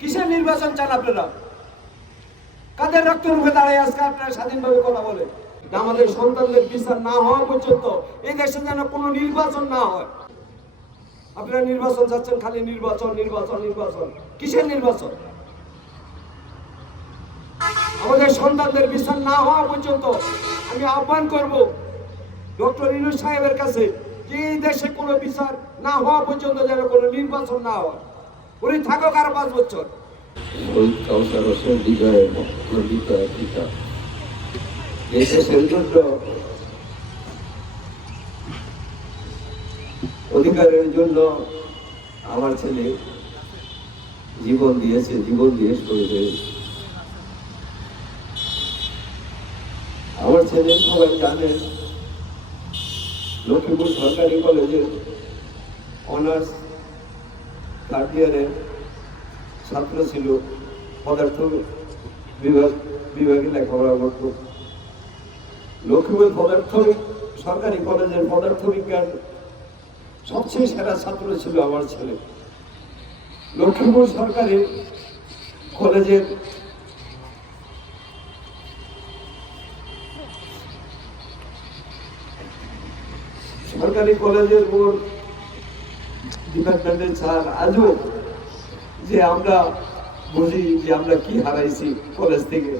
কিসের নির্বাচন চান আপনারা? কাদের রক্তের মুখে দাঁড়িয়ে আজকে আপনারা স্বাধীনভাবে কথা বলে? আমাদের সন্তানদের বিচার না হওয়া পর্যন্ত এই দেশে যেন কোনো নির্বাচন না হয়। আপনারা নির্বাচন চাচ্ছেন, খালি নির্বাচন নির্বাচন নির্বাচন। কিসের নির্বাচন? আমাদের সন্তানদের বিচার না হওয়া পর্যন্ত আমি আহ্বান করব ডক্টর ইউনূস সাহেবের কাছে যে এই দেশে কোনো বিচার না হওয়া পর্যন্ত যেন কোনো নির্বাচন না হয়। উনি থাকুক আরো 5 বছর। অধিকারের জন্য আমার ছেলে জীবন দিয়েছে, জীবন দিয়ে শহীদ। আমার ছেলে সবাই জানেন লক্ষ্মীপুর সরকারি কলেজে অনার্স 3rd ইয়ারের ছাত্র ছিল। পদার্থ বিভাগে লেখাপড়া করত। লক্ষ্মীপুর সরকারি কলেজের পদার্থ বিজ্ঞান সবচেয়ে সেরা ছাত্র ছিল আমার ছেলে। লক্ষ্মীপুর সরকারি কলেজের বোর্ড ডিপার্টমেন্টের স্যার আজও যে আমরা বুঝি যে আমরা কি হারাইছি কলেজ থেকে,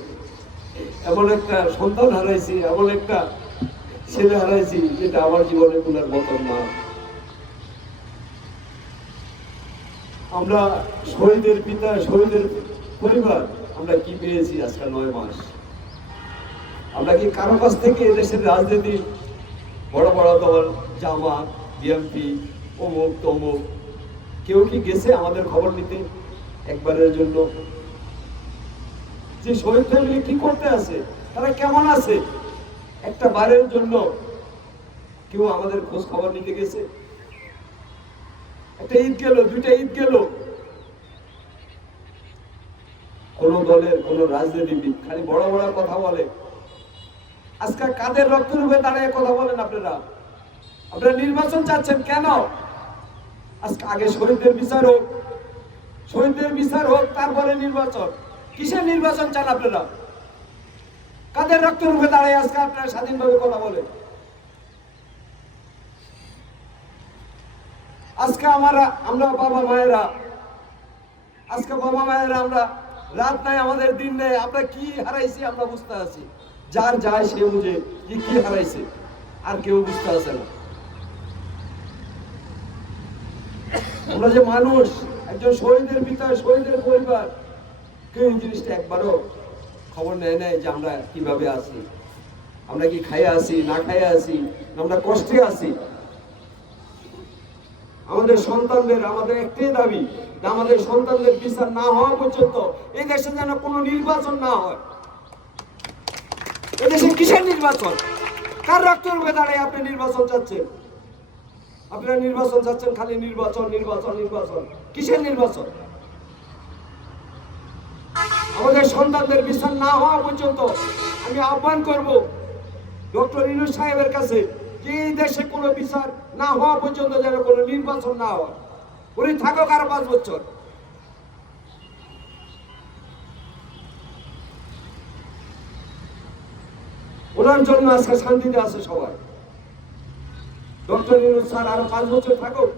এমন একটা সন্তান হারাইছি, এমন একটা ছেলে হারাইছি যেটা আমার জীবনে ভুলার মতন না। আমরা শহীদের পিতা, শহীদের পরিবার, আমরা কি পেয়েছি আজকে 9 মাস? আমরা কি কারো কাছ থেকে দেশের রাজনীতি বড় বড় দল জামাত, বিএনপি, অমুক তমুক কেউ কি গেছে আমাদের খবর নিতে একবারের জন্য? যে শহীদ ফ্যামিলি কি করতে আছে, তারা কেমন আছে, একটা বারের জন্য কেউ আমাদের খোঁজ খবর নিতে গেছে? একটা ঈদ গেল, 2টা ঈদ গেল, কোন দলের কোন রাজনীতিবিদ খালি বড় বড় কথা বলে। আজকে কাদের রক্তের উপরে দাঁড়িয়ে কথা বলেন আপনারা? আপনারা নির্বাচন চাচ্ছেন কেন? আজকে আগে শহীদদের বিচার হোক, শহীদদের বিচার হোক, তারপরে নির্বাচন। কিসের নির্বাচন চান আপনারা? কাদের রক্তের উপরে দাঁড়িয়ে আজকে আপনারা স্বাধীনভাবে কথা বলেন? আজকে আমরা বাবা মায়েরা, আমরা রাত নাই, আমাদের দিন নেই, আমরা কি হারাইছি আমরা বুঝতে আছি। যার যায় সে বুঝে যে কি হারাইছে, আর কেউ বুঝতে আসে না। আমরা যে মানুষ, একজন শহীদের পিতা, শহীদের পরিবার, কেউ এই জিনিসটা একবারও খবর নেয় নাই যে আমরা কিভাবে আছি, আমরা কি খাইয়ে আছি না খাইয়ে আছি, আমরা কষ্টে আছি। আমাদের সন্তানদের, আমাদের একটাই দাবি যে আমাদের সন্তানদের বিচার না হওয়া পর্যন্ত এই দেশে যেন কোনো নির্বাচন না হয়। এদেশে কিসের নির্বাচন? কার রক্তের উপরে দাঁড়িয়ে আপনি নির্বাচন চাচ্ছেন? আপনারা নির্বাচন চাচ্ছেন, খালি নির্বাচন নির্বাচন নির্বাচন। কিসের নির্বাচন? আমাদের সন্তানদের বিচার না হওয়া পর্যন্ত আমি আহ্বান করব ডক্টর ইউনূস সাহেবের কাছে যে এই দেশে কোনো বিচার না হওয়া পর্যন্ত যেন কোনো নির্বাচন না হয়। উনি থাকুক আরো 5 বছর। ওনার জন্য আজকে শান্তিতে আছে সবাই। ডক্টর ইউনূস স্যার আরো 5 বছর থাকুক।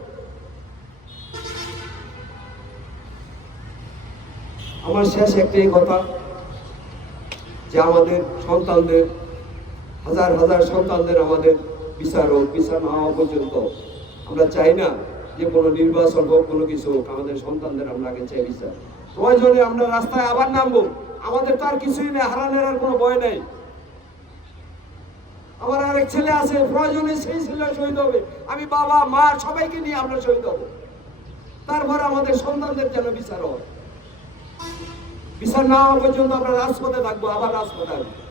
আমার শেষ একটাই কথা যে আমাদের সন্তানদের, হাজার হাজার সন্তানদের আমাদের বিচার হোক। বিচার না হওয়া পর্যন্ত আমরা চাই না যে কোনো নির্বাচন হোক, কোনো কিছু হোক। আমাদের সন্তানদের আমরা আগে চাই বিচার। প্রয়োজনে আমরা রাস্তায় আবার নামবো। আমাদের তো আর কিছুই নেই, হারানোর আর কোনো ভয় নেই। আমার আরেক ছেলে আছে, প্রয়োজনে সেই ছেলে শহীদ হবে। আমি বাবা মা সবাইকে নিয়ে আমরা শহীদ হব। তারপর আমাদের সন্তানদের যেন বিচার হয়। বিচার না হওয়া পর্যন্ত আমরা রাজপথে থাকবো, আবার রাজপথে আসবো।